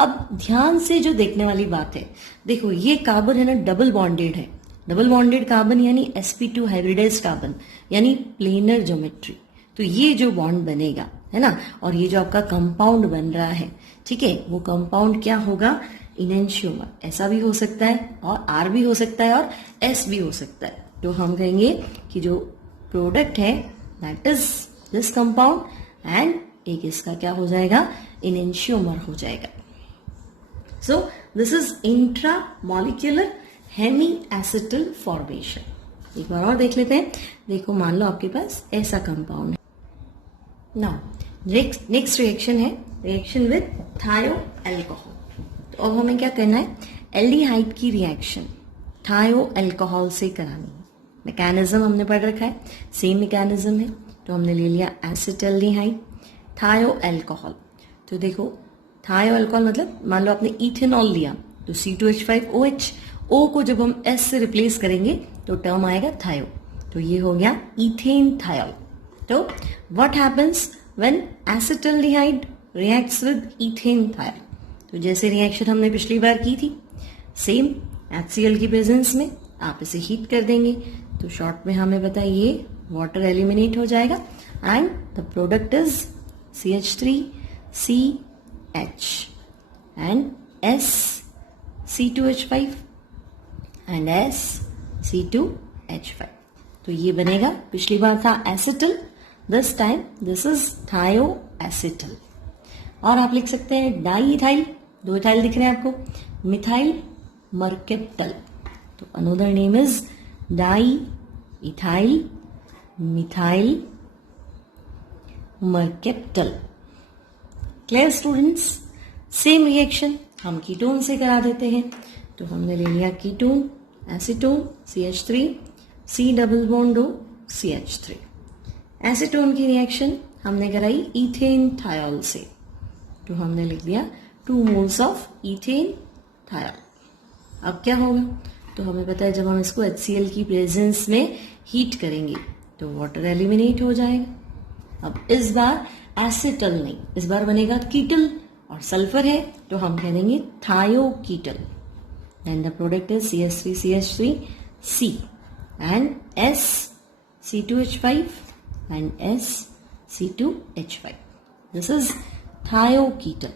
अब ध्यान से जो देखने वाली बात है, देखो ये कार्बन है ना डबल बॉन्डेड है, डबल बॉन्डेड कार्बन यानी sp2 हाइब्रिडाइज कार्बन यानी प्लेनर ज्योमेट्री, तो ये जो बॉन्ड बनेगा है ना, और ये जो आपका कंपाउंड बन रहा है, ठीक है, वो कंपाउंड क्या होगा, इनेंशियोमर, ऐसा भी हो सकता है और R भी हो सकता है और S भी हो सकता है। तो हम कहेंगे कि जो प्रोडक्ट है that is this compound and एक इसका क्या हो जाएगा, इनेंशियोमर हो जाएगा। So this is intramolecular hemi acetal formation. एक बार और देख लेते हैं, देखो मान लो आपके पास ऐसा कंपाउंड है। नाउ नेक्स्ट रिएक्शन है रिएक्शन विद थायो एल्कोहल। तो अब हमें क्या करना है, एल्डिहाइड की रिएक्शन थायो एल्कोहल से करानी है। मैकेनिज्म हमने पढ़ रखा है, सेम मैकेनिज्म है, तो हमने ले लिया एसिटल्डिहाइड थायो एल्कोहल। तो देखो थायो एल्कोहल मतलब मान लो आपने इथेनॉल लिया तो C2H5OH, O को जब हम S से रिप्लेस करेंगे तो टर्म आएगा थायो, तो ये हो गया इथेन थायोल। तो what happens when acetaldehyde reacts with ethane thiol, तो जैसे रिएक्शन हमने पिछली बार की थी सेम HCl की प्रेजेंस में आप इसे हीट कर देंगे, तो शॉर्ट में हमें पता है ये वाटर एलिमिनेट हो जाएगा and the product is CH3CH and SC2H5 and SC2H5। तो ये बनेगा, पिछली बार था acetal, this time this is thio acetal. और आप लिख सकते हैं डाई इथाइल, दो इथाइल दिख रहे हैं आपको, मिथाइल मर्केप्टल, तो another name is di ethyl methyl mercaptal. Clear students, same reaction हम कीटोन से करा देते हैं, तो हमने ले लिया ketone acetone CH3 C double bond O CH3। Acetone की रिएक्शन हमने कराई इथेन थायोल से, तो हमने लिख दिया 2 मोल्स ऑफ इथेन थायोल। अब क्या होगा, तो हमें पता है जब हम इसको HCl की प्रेजेंस में हीट करेंगे तो वाटर एलिमिनेट हो जाएगा। अब इस बार एसिटल नहीं, इस बार बनेगा कीटल, और सल्फर है तो हम कह देंगे thioketal. Then the product is CH3CH3C and SC2H5 and SC2H5. This is thioketone.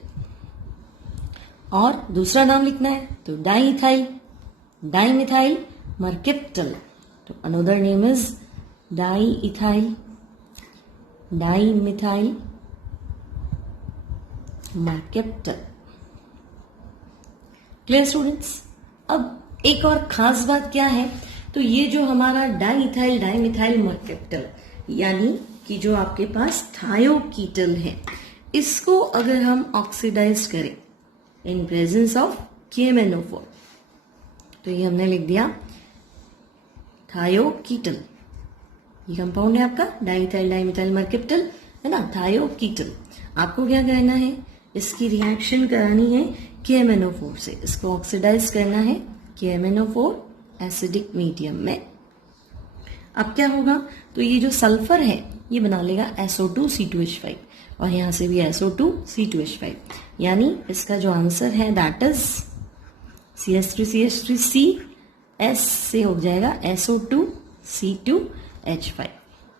और दूसरा नाम लिखना है तो डाइथाइल, डाइमिथाइल मर्केप्टल। तो another name is diethyl dimethyl mercaptal. Clear students? अब एक और खास बात क्या है, तो ये जो हमारा डाइइथाइल डाइमिथाइल मर्केप्टल यानी कि जो आपके पास थायोकीटल है, इसको अगर हम ऑक्सीडाइज करें इन प्रेजेंस ऑफ KMnO4 तो ये हमने लिख दिया थायोकीटल। ये कंपाउंड है आपका डाइइथाइल डाइमिथाइल मर्केप्टल, है ना, थायोकीटल। आपको क्या करना है, इसकी रिएक्शन करानी है KMnO4 से, इसको ऑक्सीडाइज करना है KMnO4 एसिडिक मीडियम में। अब क्या होगा, तो ये जो सल्फर है ये बना लेगा SO2C2H5 और यहां से भी SO2C2H5, यानी इसका जो आंसर है दैट इज CH3CH3C, S से हो जाएगा SO2C2H5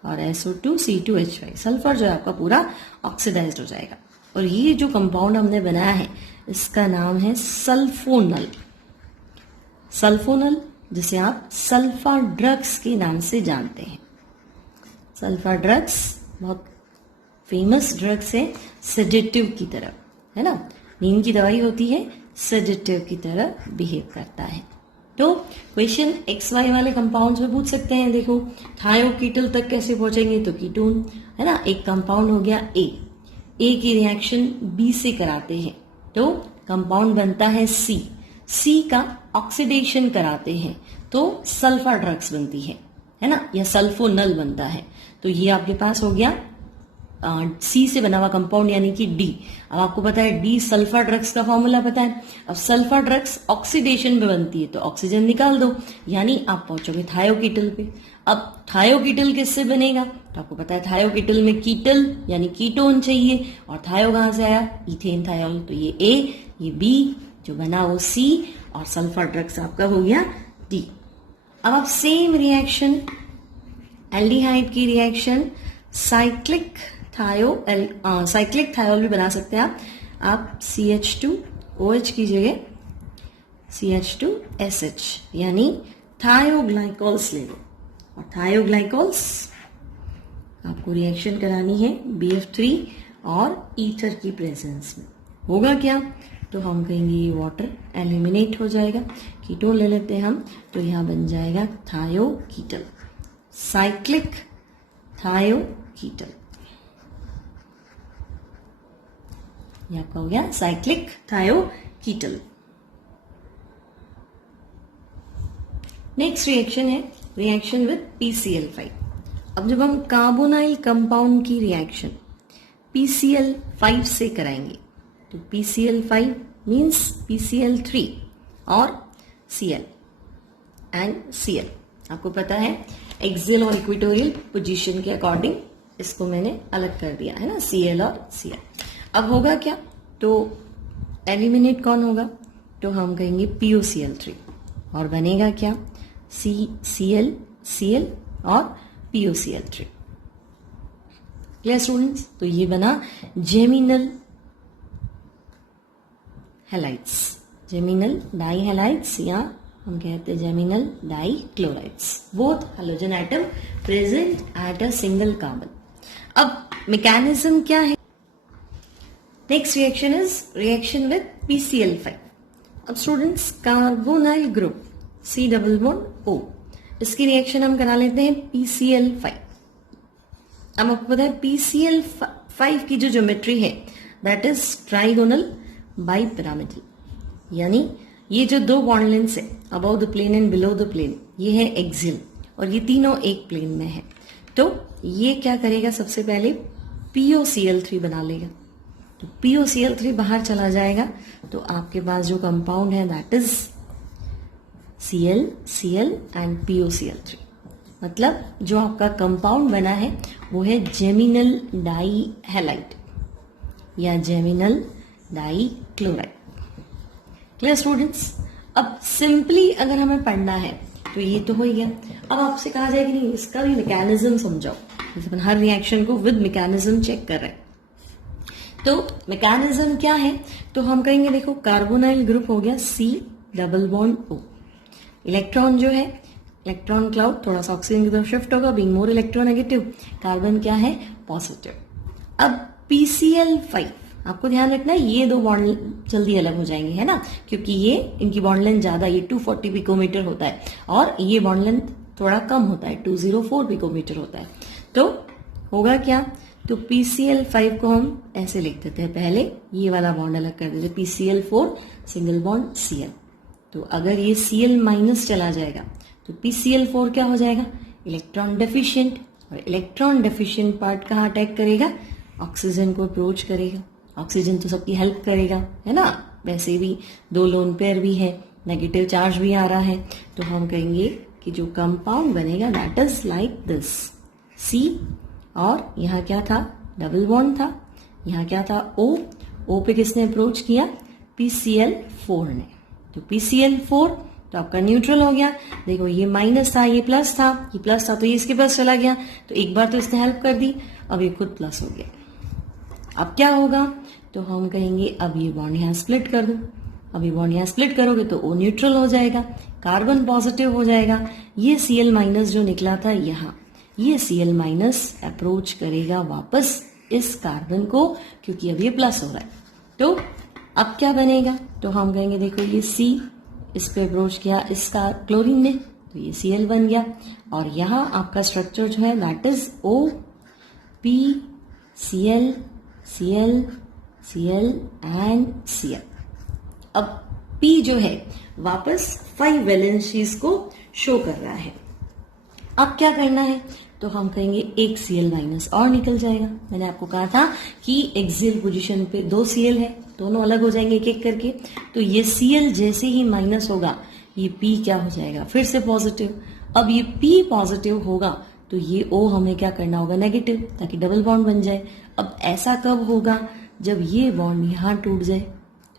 और SO2C2H5 सल्फर जो है आपका पूरा ऑक्सीडाइज्ड हो जाएगा। और ये जो कंपाउंड हमने बनाया है इसका नाम है सल्फोनल। सल्फोनल जिसे आप सल्फा ड्रग्स के नाम से जानते हैं। सल्फा ड्रग्स बहुत फेमस ड्रग्स है सेडेटिव की तरह, है ना, नींद की दवाई होती है, सेडेटिव की तरह बिहेव करता है। तो क्वेश्चन XY वाले कंपाउंड्स में पूछ सकते हैं। देखो थायोकीटल तक कैसे पहुंचेंगे, तो कीटोन, है ना, एक कंपाउंड हो गया A की रिएक्शन B से कराते हैं तो कंपाउंड बनता है C का ऑक्सीडेशन कराते हैं तो सल्फा ड्रग्स बनती है ना, या सल्फोनल बनता है। तो ये आपके पास हो गया C से बना हुआ कंपाउंड यानी कि D। अब आपको पता है D सल्फा ड्रग्स का फॉर्मूला पता है। अब सल्फा ड्रग्स ऑक्सीडेशन में बनती है तो ऑक्सीजन निकाल दो, यानी आप पहुंचोगे थायोकीटल पे। अब थायोकीटल किससे बनेगा, तो आपको पता है थायोकीटल में कीटल यानी कीटोन चाहिए, और थायो कहां से आया, इथेन थायोल। तो ये A, ये B जो बना वो C, और सल्फर ड्रग्स आपका हो गया D। अब आप सेम रिएक्शन एल्डिहाइड की रिएक्शन साइक्लिक थायोल भी बना सकते हैं आप CH2OH की जगह CH2SH यानी थायोग्लाइकोल्स ले लो, और थायोग्लाइकोल्स आपको रिएक्शन करानी है BF3 और ईथर की प्रेजेंस में। होगा क्या, तो हम कहेंगे ये वाटर एलिमिनेट हो जाएगा, कीटोन ले लेते हैं हम, तो यहां बन जाएगा थायोकीटल, साइक्लिक थायोकीटल। ये आपका हो गया साइक्लिक थायोकीटल। नेक्स्ट रिएक्शन है रिएक्शन विद PCl5। अब जब हम कार्बोनाइल कंपाउंड की रिएक्शन PCl5 से कराएंगे तो PCl5 मीन्स PCl3 और Cl एंड Cl। आपको पता है एक्सियल और इक्वेटोरियल पोजीशन के अकॉर्डिंग इसको मैंने अलग कर दिया है ना, Cl और Cl। अब होगा क्या, तो एलिमिनेट कौन होगा, तो हम कहेंगे POCl3 और बनेगा क्या CCl Cl और POCl3। Clear students? तो ये बना geminal halides, geminal di halides, या हम कहते हैं geminal di chlorides, both halogen atom present at a single carbon. अब मैकेनिज्म क्या है, next reaction is reaction with PCl5। अब students carbonyl group C double bond O, इसकी रिएक्शन हम करा लेते हैं PCl5। अब आपको पता है PCl5 की जो ज्योमेट्री है दैट इज ट्राइगोनल बाइपिरामिडल, यानी ये जो दो बॉन्ड लेंथ्स है above the plane and below the plane, ये है एक्सियल और ये तीनों एक प्लेन में है। तो ये क्या करेगा, सबसे पहले POCl3 बना लेगा, तो POCl3 बाहर चला जाएगा, तो आपके पास जो कंपाउंड है that is Cl, Cl and POCl3। मतलब जो आपका कंपाउंड बना है वो है जेमिनल डाई हैलाइड या geminal di chloride. Clear students? अब सिंपली अगर हमें पढ़ना है तो ये तो हो ही गया। अब आपसे कहा जाए कि नहीं इसका भी मैकेनिज्म समझाओ, जैसे अपन हर रिएक्शन को विद मैकेनिज्म चेक कर रहे हैं। तो मैकेनिज्म क्या है? तो हम कहेंगे देखो कार्बोनाइल ग्रुप हो गया C double bond O। Electron जो है, इलेक्ट्रॉन क्लाउड थोड़ा सा ऑक्सीजन की तरफ शिफ्ट होगा, बीइंग मोर इलेक्ट्रोनेगेटिव। कार्बन क्या है? पॉजिटिव। अब PCl5 आपको ध्यान रखना है, ये दो बॉन्ड जल्दी अलग हो जाएंगे, है ना, क्योंकि ये इनकी बॉन्ड लेंथ ज्यादा, ये 240 पिकोमीटर होता है और ये बॉन्ड लेंथ थोड़ा कम होता है, 204 पिकोमीटर होता है। तो होगा क्या? तो PCl5 को हम ऐसे लिख देते हैं, पहले ये वाला बॉन्ड अलग कर देते हैं, PCl4 सिंगल बॉन्ड Cl। तो अगर ये Cl माइनस चला जाएगा तो PCl4 क्या हो जाएगा? Electron deficient. और इलेक्ट्रॉन डेफिशिएंट पार्ट कहाँ अटैक करेगा? ऑक्सीजन को अप्रोच करेगा। ऑक्सीजन तो सबकी हेल्प करेगा, है ना, वैसे भी दो लोन पेयर भी है, नेगेटिव चार्ज भी आ रहा है। तो हम कहेंगे कि जो कंपाउंड बनेगा that is like this C, और यहाँ क्या था? डबल बॉन्ड था। यहाँ क्या था? O पे किसने अप्रोच किया? PCl4 ने। तो PCl4 तो आपका न्यूट्रल हो गया। देखो ये माइनस था, ये प्लस था, ये प्लस था तो ये इसके पास चला गया, तो एक बार तो इसने हेल्प कर दी, अब ये खुद प्लस हो गया। अब क्या होगा? तो हम कहेंगे अब ये बॉन्ड यहाँ स्प्लिट कर दो। अब ये बॉन्ड यहाँ स्प्लिट करोगे तो O न्यूट्रल हो जाएगा, कार्बन पॉजिटिव हो जाएगा। ये Cl माइनस जो निकला था यहाँ, ये Cl माइनस अप्रोच करेगा वापस इस कार्बन को, क्योंकि अब ये प्लस हो रहा है। तो अब क्या बनेगा? तो हम कहेंगे देखो ये C इस पे अप्रोच किया इसका क्लोरीन ने, तो ये Cl बन गया। और यहाँ आपका स्ट्रक्चर जो है that is O P Cl Cl Cl and Cl। अब P जो है वापस 5 वैलेंसीज को शो कर रहा है। अब क्या करना है? तो हम कहेंगे एक Cl माइनस और निकल जाएगा। मैंने आपको कहा था कि एक्सियल पोजीशन पे 2 Cl है, दोनों अलग हो जाएंगे एक एक करके। तो ये Cl जैसे ही माइनस होगा ये P क्या हो जाएगा? फिर से पॉजिटिव। अब ये P पॉजिटिव होगा तो ये O हमें क्या करना होगा? नेगेटिव, ताकि डबल बॉन्ड बन जाए। अब ऐसा कब होगा? जब ये बॉन्ड यहाँ टूट जाए,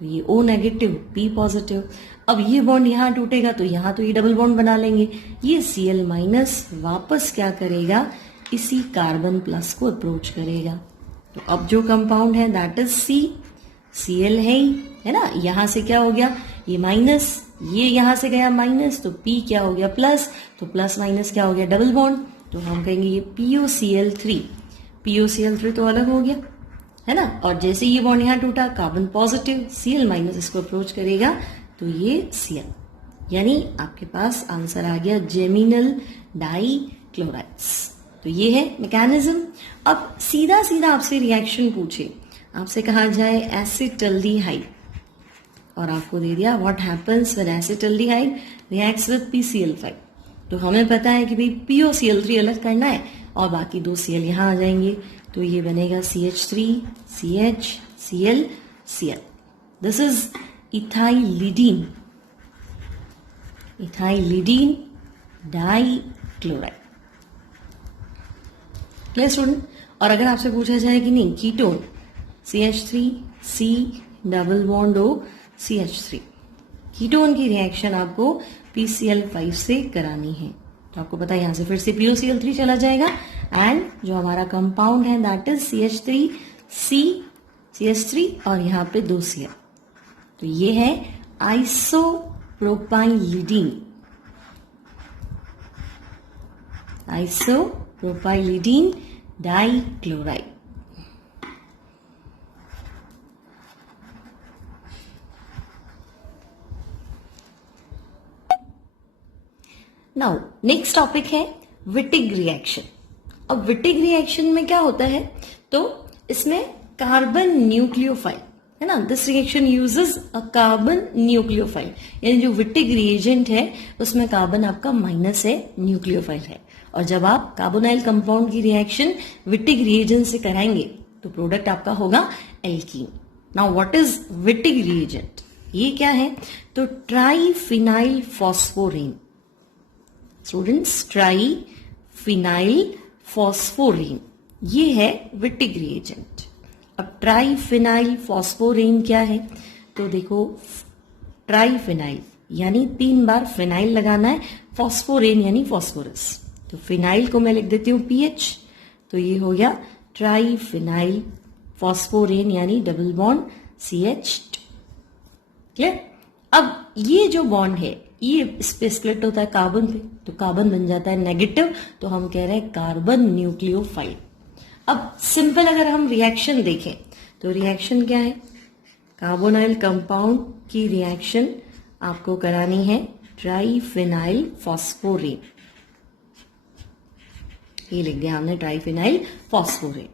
तो ये O नेगेटिव P पॉजिटिव। अब ये बॉन्ड यहाँ टूटेगा तो यहाँ तो ये डबल बॉन्ड बना लेंगे। ये Cl माइनस वापस क्या करेगा? इसी कार्बन प्लस को अप्रोच करेगा। तो अब जो कंपाउंड है दैट इज C, Cl है ही, है ना। यहाँ से क्या हो गया? ये माइनस, ये यहाँ से गया माइनस, तो P क्या हो गया? प्लस। तो प्लस माइनस क्या हो गया? Double bond. तो हम कहेंगे ये POCl3, POCl3 तो अलग हो गया, है ना। और जैसे ये बॉन्ड यहाँ टूटा, कार्बन पॉजिटिव, Cl माइनस इसको अप्रोच करेगा तो ये Cl, यानी आपके पास आंसर आ गया जेमिनल डाई क्लोराइड्स। तो ये है मैकेनिज्म। अब सीधा सीधा आपसे रिएक्शन पूछे, आपसे कहा जाए एसिटल्डिहाइड, और आपको दे दिया what happens when acetaldehyde reacts with PCl5। तो हमें पता है कि भाई POCl3 अलग करना है और बाकी 2 Cl यहाँ आ जाएंगे, तो ये बनेगा CH3 CH Cl Cl। This is ethylidene, ethylidene di chloride. Clear student? और अगर आपसे पूछा जाए कि नहीं ketone, CH3 C double bond O CH3, ketone की रिएक्शन आपको PCl5 से करानी है, तो आपको पता है यहां से फिर से POCl3 चला जाएगा एंड जो हमारा कंपाउंड है that is CH3 C CH3 और यहाँ पे 2 Cl। तो ये है isopropylidene, isopropylidene di chloride. Now next topic है विटिग रिएक्शन। अब विटिग रिएक्शन में क्या होता है? तो इसमें कार्बन न्यूक्लियोफाइल, है ना, this reaction uses a carbon nucleophile, यानी जो विटिग रिएजेंट है उसमें कार्बन आपका माइनस है, न्यूक्लियोफाइल है। और जब आप कार्बोनाइल कंपाउंड की रिएक्शन विटिग रिएजेंट से कराएंगे तो प्रोडक्ट आपका होगा alkene. Now what is Wittig reagent, ये क्या है? तो ट्राइफिनाइल फॉस्फोरेन। स्टूडेंट्स, ट्राइफिनाइल फॉस्फोरेन ये है विटिग रिएजेंट। अब ट्राइफिनाइल फॉस्फोरेन क्या है? तो देखो, ट्राइफिनाइल यानी 3 बार फिनाइल लगाना है, फॉस्फोरेन यानी फॉस्फोरस। तो फिनाइल को मैं लिख देती हूं PH, तो ये हो गया ट्राइफिनाइल फॉस्फोरेन यानी डबल बॉन्ड CH2। क्लियर? अब ये जो बॉन्ड है ये इस पे स्प्लिट होता है कार्बन पे, तो कार्बन बन जाता है नेगेटिव, तो हम कह रहे हैं कार्बन न्यूक्लियोफाइल। अब सिंपल अगर हम रिएक्शन देखें तो रिएक्शन क्या है? कार्बोनाइल कंपाउंड की रिएक्शन आपको करानी है ट्राइफिनाइल फॉस्फोरेन। ये लिख दिया हमने ट्राइफिनाइल फॉस्फोरेन।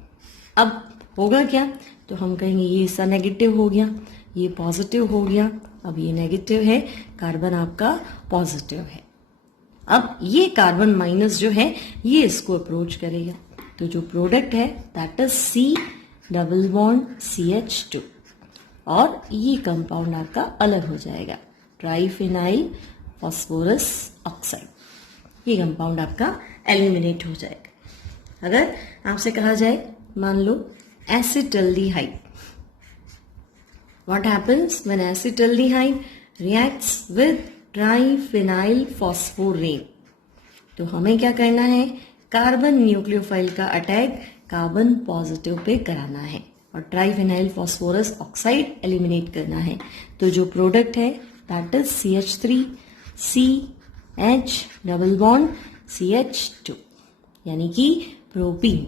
अब होगा क्या? तो हम कहेंगे ये हिस्सा नेगेटिव हो गया, ये पॉजिटिव हो गया। अब ये नेगेटिव है, कार्बन आपका पॉजिटिव है। अब ये कार्बन माइनस जो है ये इसको अप्रोच करेगा, तो जो प्रोडक्ट है that is C double bond CH2 और ये कंपाउंड आपका अलग हो जाएगा, ट्राइफिनाइल फॉस्फोरस ऑक्साइड। ये कंपाउंड आपका एलिमिनेट हो जाएगा। अगर आपसे कहा जाए मान लो acetaldehyde, what happens when acetaldehyde reacts with triphenyl phosphorane? तो हमें क्या करना है? कार्बन न्यूक्लियोफाइल का अटैक कार्बन पॉजिटिव पे कराना है और ट्राइफिनाइल फॉस्फोरस ऑक्साइड एलिमिनेट करना है। तो जो प्रोडक्ट है that is CH3 CH double bond CH2 यानी कि प्रोपीन।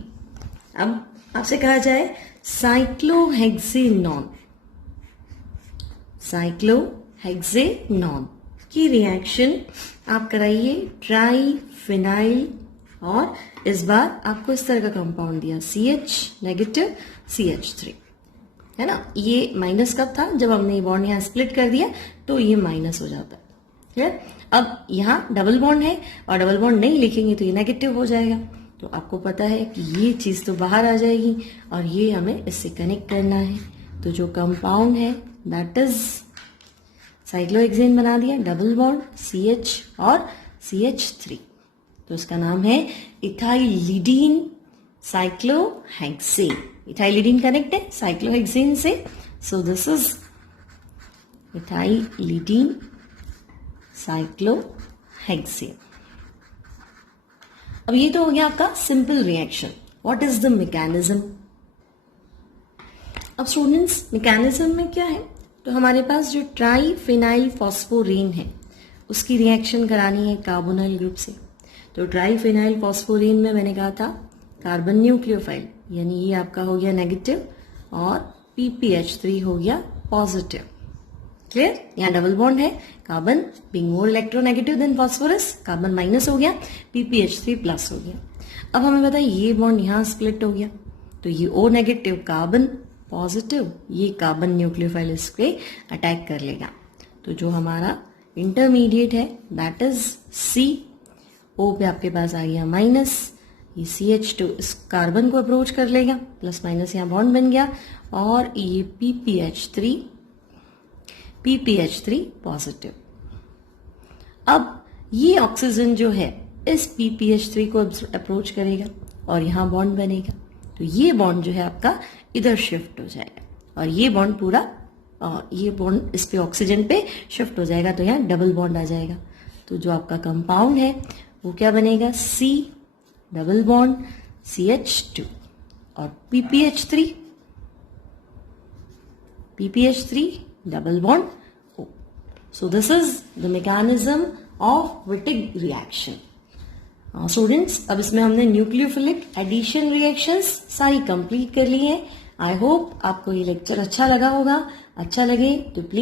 अब आपसे कहा जाए साइक्लोहेक्सेनॉन, साइक्लोहेक्सेनॉन की रिएक्शन आप कराइए ट्राइफिनाइल और इस बार आपको इस तरह का कंपाउंड दिया CH नेगेटिव CH3, है ना? ये माइनस कब था? जब हमने बॉन्ड यहाँ स्प्लिट कर दिया तो ये माइनस हो जाता है। क्लियर? अब यहाँ डबल बॉन्ड है और डबल बॉन्ड नहीं लिखेंगे तो ये नेगेटिव हो जाएगा। तो आपको पता है कि ये चीज तो बाहर आ जाएगी और ये हमें इससे कनेक्ट करना है। तो जो कंपाउंड है दैट इज साइक्लोहेक्सेन बना दिया, डबल बॉन्ड CH और CH3, तो इसका नाम है इथाइलिडीन साइक्लोहेक्सेन। इथाइलिडीन कनेक्ट है साइक्लोहेक्सेन से, सो दिस इज इथाइलिडीन साइक्लोहेक्सेन। अब ये तो हो गया आपका simple reaction. What is the mechanism? अब स्टूडेंट्स मैकेनिज्म में क्या है? तो हमारे पास जो ट्राइफिनाइल फॉस्फोरेन है उसकी रिएक्शन करानी है कार्बोनाइल ग्रुप से। तो ट्राइफिनाइल फॉस्फोरेन में मैंने कहा था कार्बन न्यूक्लियोफाइल, यानी ये आपका हो गया नेगेटिव और PPH3 हो गया पॉजिटिव। क्लियर? यहाँ डबल बॉन्ड है, carbon being more electronegative than phosphorus, carbon minus हो गया, PPH3 प्लस हो गया। अब हमें पता है ये बॉन्ड यहाँ स्प्लिट हो गया, तो ये O नेगेटिव कार्बन पॉजिटिव, ये कार्बन न्यूक्लियोफाइल इस पे अटैक कर लेगा। तो जो हमारा इंटरमीडिएट है दैट इज C, O पे आपके पास आ गया माइनस, ये CH2 इस कार्बन को अप्रोच कर लेगा, प्लस माइनस यहाँ बॉन्ड बन गया और ये PPH3 पॉजिटिव। अब ये ऑक्सीजन जो है इस PPH3 को अप्रोच करेगा और यहाँ बॉन्ड बनेगा, तो ये बॉन्ड जो है आपका इधर शिफ्ट हो जाएगा और ये बॉन्ड पूरा ये बॉन्ड इस पे ऑक्सीजन पे शिफ्ट हो जाएगा, तो यहाँ डबल बॉन्ड आ जाएगा। तो जो आपका कंपाउंड है वो क्या बनेगा? C डबल बॉन्ड CH2 और PPH3 double bond O. So this is the mechanism of Wittig reaction. Students अब इसमें हमने न्यूक्लियोफिलिक एडिशन रिएक्शंस सारी कंप्लीट कर ली है। आई होप आपको ये लेक्चर अच्छा लगा होगा। अच्छा लगे तो प्लीज